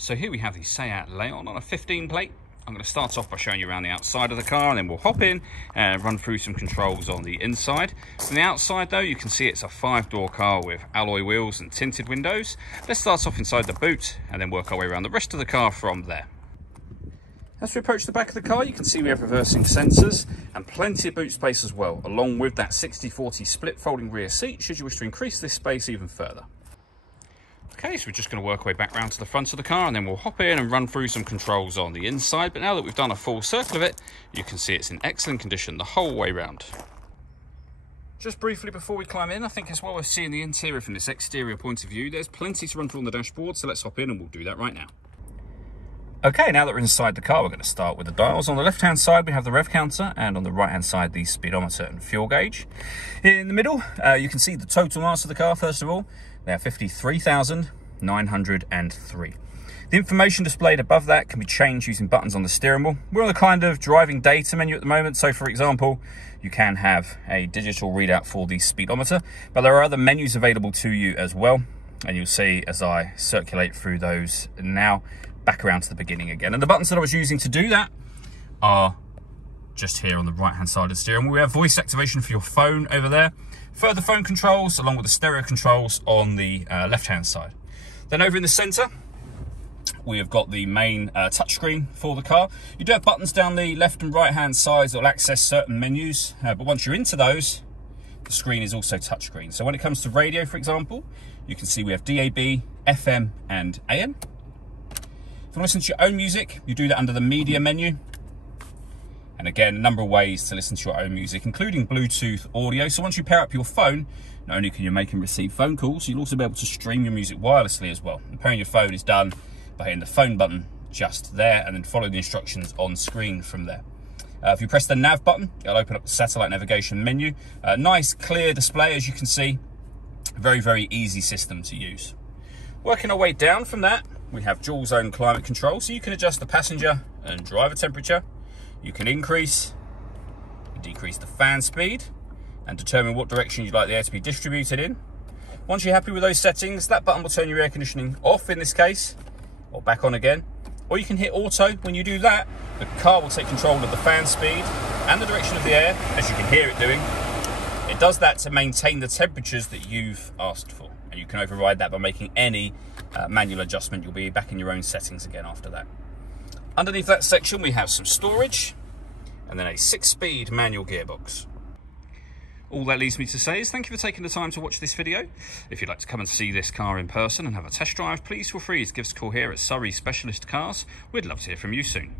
So here we have the Seat Leon on a 15 plate. I'm going to start off by showing you around the outside of the car, and then we'll hop in and run through some controls on the inside. From the outside though, you can see it's a 5-door car with alloy wheels and tinted windows. Let's start off inside the boot and then work our way around the rest of the car from there. As we approach the back of the car, you can see we have reversing sensors and plenty of boot space as well, along with that 60/40 split folding rear seat should you wish to increase this space even further. Okay, so we're just going to work our way back round to the front of the car, and then we'll hop in and run through some controls on the inside. But now that we've done a full circle of it, you can see it's in excellent condition the whole way round. Just briefly before we climb in, I think it's well worth seeing the interior from this exterior point of view. There's plenty to run through on the dashboard, so let's hop in and we'll do that right now. Okay, now that we're inside the car, we're going to start with the dials. On the left-hand side, we have the rev counter, and on the right-hand side, the speedometer and fuel gauge. In the middle, you can see the total miles of the car, first of all. They are 53,903. The information displayed above that can be changed using buttons on the steering wheel. We're on the kind of driving data menu at the moment, so for example, you can have a digital readout for the speedometer, but there are other menus available to you as well, and you'll see as I circulate through those now, back around to the beginning again. And the buttons that I was using to do that are just here on the right hand side of the steering wheel. We have voice activation for your phone over there, further phone controls along with the stereo controls on the left hand side. Then over in the center we have got the main touchscreen for the car. You do have buttons down the left and right hand sides that will access certain menus, but once you're into those, the screen is also touchscreen. So when it comes to radio, for example, you can see we have DAB, FM and AM. If you want to listen to your own music, you do that under the media menu. And again, a number of ways to listen to your own music, including Bluetooth audio. So once you pair up your phone, not only can you make and receive phone calls, you'll also be able to stream your music wirelessly as well. And pairing your phone is done by hitting the phone button just there, and then follow the instructions on screen from there. If you press the nav button, it'll open up the satellite navigation menu. Nice clear display, as you can see. Very, very easy system to use. Working our way down from that, we have dual zone climate control, so you can adjust the passenger and driver temperature. You can increase and decrease the fan speed and determine what direction you'd like the air to be distributed in. Once you're happy with those settings, that button will turn your air conditioning off in this case, or back on again. Or you can hit auto. When you do that, the car will take control of the fan speed and the direction of the air, as you can hear it doing. It does that to maintain the temperatures that you've asked for, and you can override that by making any manual adjustment. You'll be back in your own settings again after that. Underneath that section we have some storage and then a 6-speed manual gearbox. All that leaves me to say is thank you for taking the time to watch this video. If you'd like to come and see this car in person and have a test drive, please feel free to give us a call here at Surrey Specialist Cars. We'd love to hear from you soon.